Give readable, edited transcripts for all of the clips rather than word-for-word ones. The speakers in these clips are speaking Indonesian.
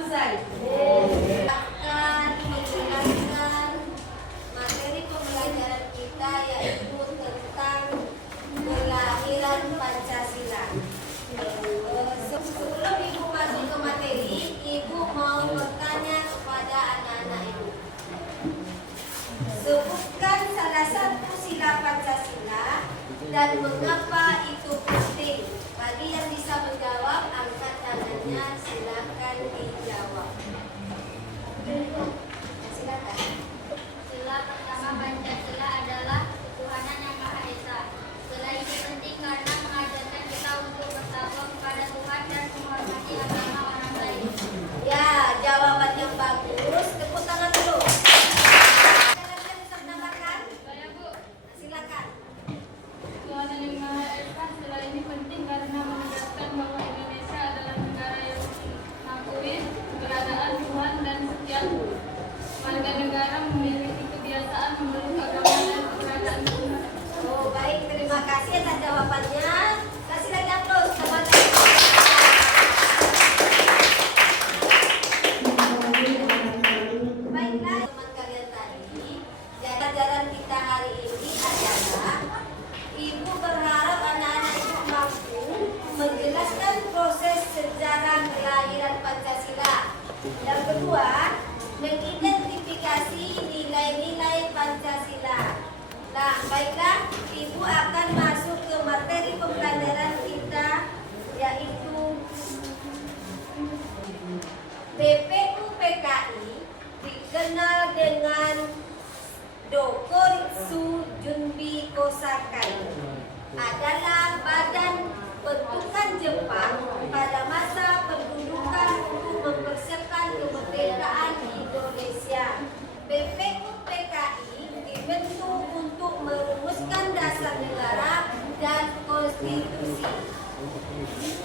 selesai. Akan menjelaskan materi pembelajaran kita yaitu tentang kelahiran Pancasila. Sebelum Ibu masuk ke materi, Ibu mau bertanya kepada anak-anak Ibu. Sebutkan salah satu sila Pancasila dan mengapa itu penting. Bagi yang bisa menjawab, angkat tangannya, silakan dijawab. Silakan. Sila pertama Pancasila adalah ketuhanan yang Maha Esa. Sila ini penting karena mengajarkan kita untuk bertakwa kepada Tuhan dan menghormati agama orang lain. Ya, jawaban yang bagus. Tepuk tangan dulu. Kalian bisa menambahkan? Saya Bu, Silakan. ketuhanan yang Maha Esa. Sila ini penting karena menegaskan bahwa Indonesia adalah negara yang mengakui keberadaan Tuhan dan setiap warga negara memiliki kebiasaan memeluk agama dan keberadaan Tuhan. Oh, baik. Terima kasih atas jawabannya. Kasih lagi aplaus. Baiklah, teman kalian tadi, pelajaran kita hari ini adalah Ibu berharap anak-anak Ibu mampu menjelaskan proses sejarah kelahiran Pancasila. Yang kedua, mengidentifikasi nilai-nilai Pancasila. Nah, baiklah, Ibu akan masuk ke materi pembelajaran kita yaitu BPU PKI dikenal dengan Dokoritsu Junbi Kosakai adalah badan bentukan Jepang pada masa pendudukan untuk mempersiapkan kemerdekaan Indonesia. BPU PKI dibentuk untuk merumuskan dasar negara dan konstitusi.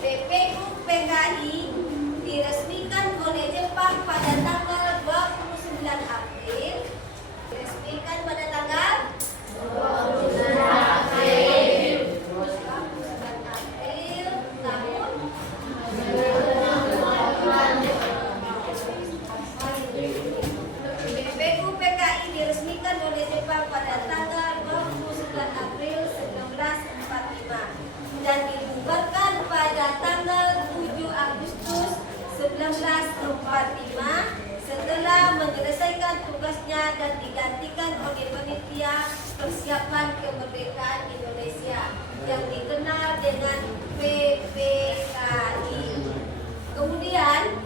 BPU PKI diresmikan oleh Jepang pada tanggal 29 April. Diresmikan pada tanggal 29 April tahun BPU PKI diresmikan oleh Jepang pada tanggal 29 April 1945 dan dibubarkan pada tanggal 7 Agustus 1945 setelah menyelesaikan tugasnya dan digantikan oleh Panitia Persiapan Kemerdekaan Indonesia yang dikenal dengan PPKI. Kemudian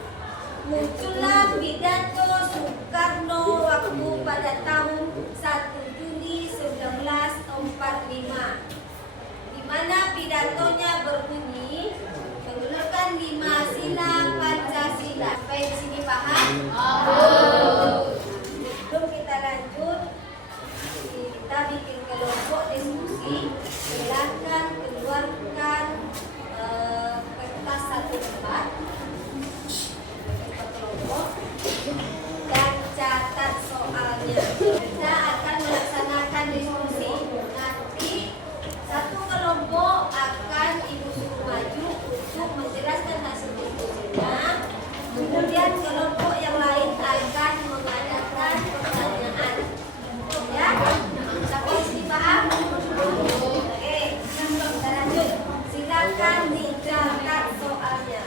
muncullah pidato Soekarno waktu pada tahun 1 Juni 1945 di mana pidatonya berbunyi mengeluarkan 5 sila Pancasila. Sampai di sini paham? Sebelum kita lanjut, kita bikin kelompok diskusi. Silakan keluarkan kertas satu lembar kelompok dan catat soalnya. Kita akan melaksanakan diskusi. Nanti satu kelompok akan Ibu suruh maju untuk menjelaskan hasil diskusinya. Kemudian kelompok yang lain akan mengadakan pertanyaan. Ya, sampai sini paham? Oke, kita lanjut. Silakan dicatat soalnya.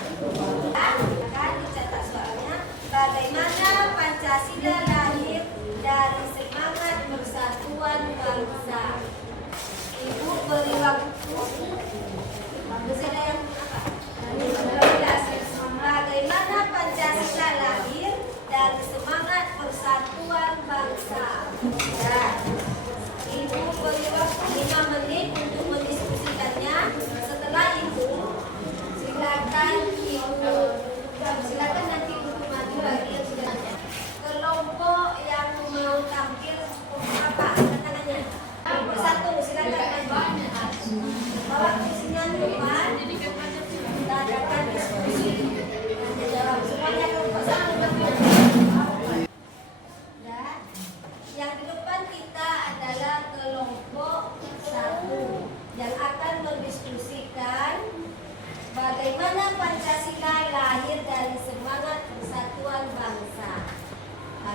Ya, silakan dicatat soalnya. Bagaimana Pancasila lahir dari semangat persatuan bangsa? Ibu beri waktu. Masih ada yang apa? Bagaimana Pancasila lahir dari semangat persatuan bangsa? Ya. Ibu beri waktu 5 menit untuk mendiskusikannya. Setelah itu, silakan nanti Ibu maju lagi yang sudah ada. Kelompok yang mau tampil apa? Tangannya. Kelompok 1, silakan maju. Bawa kursinya di depan. Kita adakan diskusi. Jawab semuanya kelompok 1. Dan yang di depan kita adalah kelompok 1 yang akan mendiskusikan bagaimana Pancasila lahir dari semangat persatuan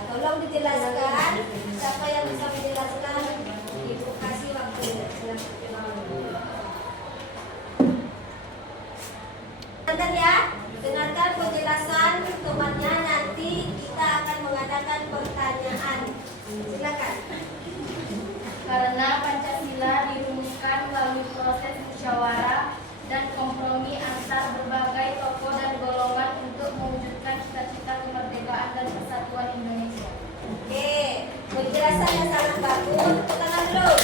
Tolong dijelaskan. Siapa yang bisa menjelaskan? Ibu kasih waktu. Dengarkan ya. Dengarkan penjelasan temannya. Nanti kita akan mengadakan pertanyaan. Silakan. Karena Pancasila dirumuskan melalui proses musyawarah dan kompromi antar berbagai tokoh dan golongan untuk mewujudkan cita-cita kemerdekaan dan persatuan Indonesia. Oke, penjelasannya sangat bagus. Tangan dulu.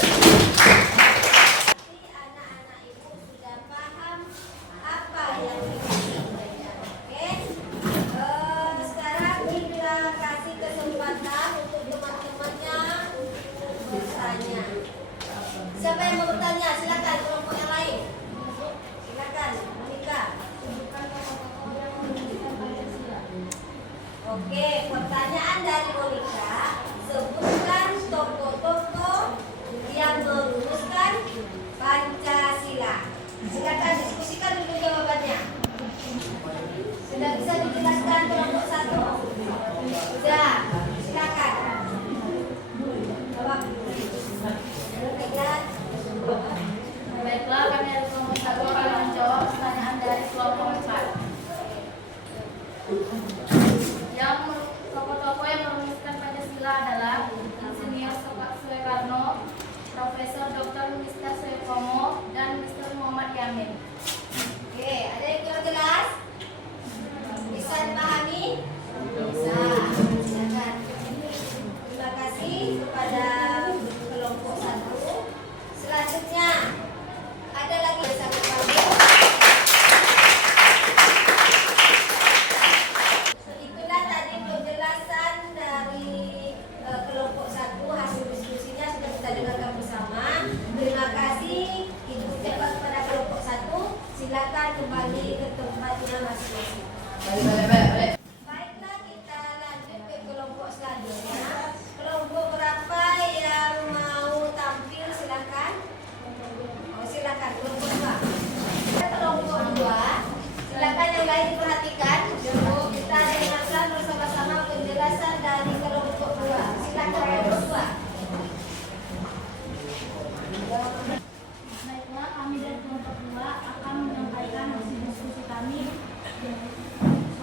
Pasti anak-anak ibu sudah paham apa yang disampaikan. Oke, sekarang kita kasih kesempatan untuk teman-temannya untuk bertanya. Siapa yang mau bertanya? Silakan kelompok yang lain. Silakan, Monika. Oke, pertanyaan dari Monika. Sebutkan tokoh-tokoh yang merumuskan Pancasila. Silakan diskusikan dulu jawabannya. Sudah bisa dijelaskan kelompok 1? Sudah, silakan. Jawab. Baiklah, kami dari kelompok 1 akan menjawab pertanyaan dari kelompok 4. Yang tokoh-tokoh yang merumuskan Pancasila adalah Insinyur Soekarno, Profesor Dr. Mister Suyotomo, dan Mr. Muhammad Yamin. Oke, ada yang kurang jelas? Bisa dipahami? Bisa. Silakan. Terima kasih kepada kelompok 1. Selanjutnya ada lagi yang sangat bagus. Itulah tadi penjelasan dari kelompok 1. Hasil diskusinya sudah kita dengarkan bersama. Terima kasih. Ibu ucapkan kepada kelompok 1. Silakan kembali ke tempatnya masing-masing. Baiklah, kita lanjut ke kelompok selanjutnya. Kelompok berapa yang mau tampil? Silakan. Oh, silakan kelompok 2. Kelompok 2. Silakan yang lain diperhatikan. Kita dengarkan bersama-sama penjelasan dari kelompok 2. Silakan kelompok 2. Baiklah, kami dari kelompok 2 akan menyampaikan hasil diskusi kami.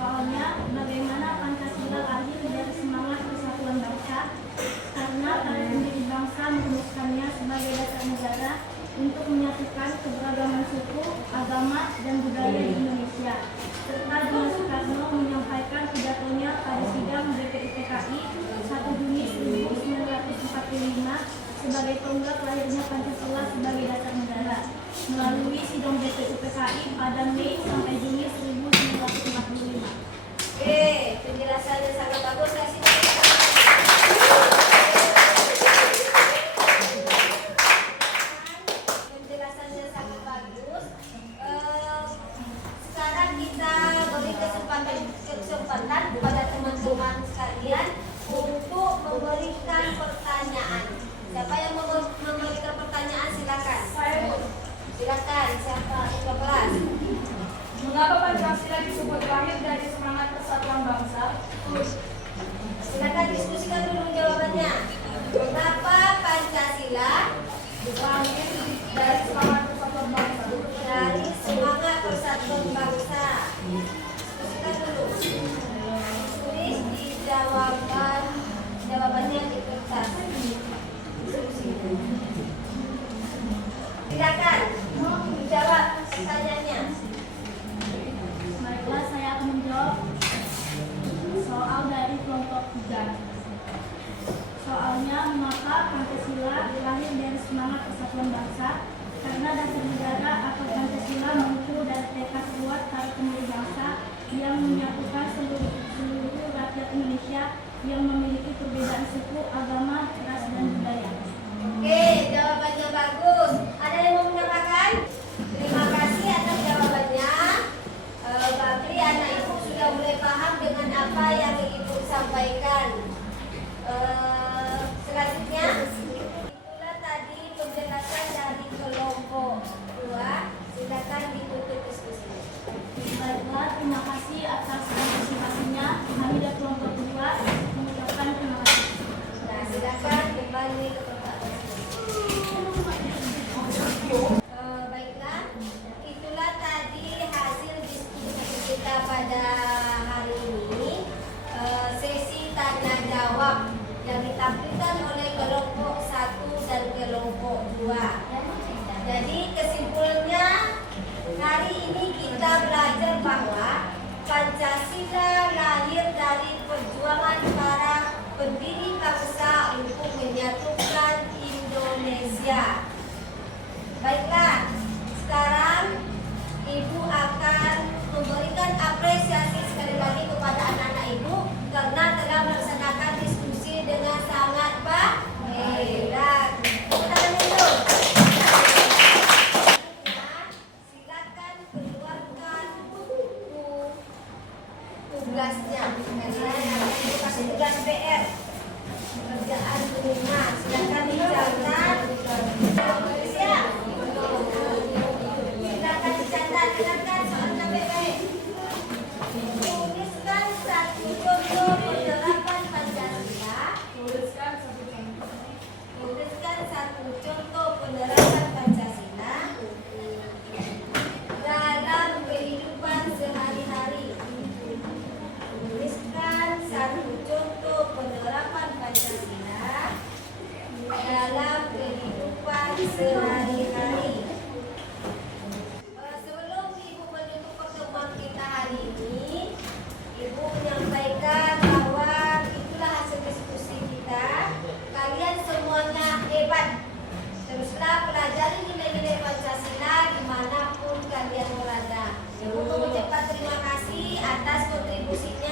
Soalnya, bagaimana Pancasila lahir dari semangat persatuan bangsa, karena para pendiri bangsa merumuskannya sebagai dasar negara untuk menyatukan keberagaman suku, agama, dan budaya di Indonesia. Serta dengan Soekarno menyampaikan pidatonya pada sidang BPUPKI 1 Juni 1945 sebagai tonggak lahirnya Pancasila sebagai dasar negara melalui sidang BPUPKI pada Mei sampai Juni 1945. Oke, penjelasannya sangat bagus. Kasih penjelasannya sangat bagus. Sekarang kita beri kesempatan kepada teman-teman sekalian untuk memberikan pertanyaan. Siapa yang mau memberikan pertanyaan? Silakan. Silakan. Siapa? Yang kelas. Mengapa Pancasila disebut lahir dari semangat persatuan bangsa? Silakan diskusikan dulu jawabannya. Kenapa Pancasila Lahir dari semangat persatuan bangsa. dari semangat persatuan bangsa? Diskusikan dulu. Tulis di jawabannya di kertas. Silakan menjawab pertanyaannya. Baiklah, saya akan menjawab soal dari kelompok 3. Soalnya, mengapa Pancasila lahir dari semangat persatuan bangsa? Karena dasar negara atau Pancasila muncul dari tekad kuat para pendiri bangsa yang menyatukan seluruh rakyat Indonesia yang memiliki perbedaan suku, agama, ras, dan budaya. Oke, jawabannya bagus. Ada yang mau menambahkan? Terima kasih atas jawabannya. Bakri, anak ibu sudah mulai paham dengan apa yang ibu sampaikan. Selanjutnya, itulah tadi penjelasan dari kelompok 2. Silakan ditutup diskusinya. Baiklah, terima kasih atas partisipasinya. Kami dari kelompok 2 mengucapkan terima Silakan kembali ke tempat. Baiklah, itulah tadi hasil diskusi kita pada hari ini. Sesi tanya jawab yang ditampilkan oleh kelompok 1 dan kelompok 2. Jadi kesimpulannya hari ini kita belajar bahwa Pancasila lahir dari perjuangan para pendiri bangsa untuk menyatukan Indonesia. Baiklah, sekarang Ibu akan memberikan apresiasi sekali lagi kepada anak-anak Ibu karena telah melaksanakan diskusi dengan sangat baik. Silakan keluarkan buku tugasnya. Ibu kasih tugas PR, pekerjaan rumah. Silakan dicatat. Siap. Silakan dicatat. Silakan soalnya baik-baik. Tuliskan satu contoh penerapan Pancasila. Tuliskan satu contoh penerapan Pancasila dalam kehidupan sehari-hari. Tuliskan satu contoh penerapan Pancasila dalam kehidupan sehari-hari. Sebelum Ibu menutup pertemuan kita hari ini, Ibu menyampaikan bahwa itulah hasil diskusi kita. Kalian semuanya hebat. Teruslah pelajari nilai-nilai Pancasila dimanapun kalian berada. Ibu mengucapkan terima kasih atas kontribusinya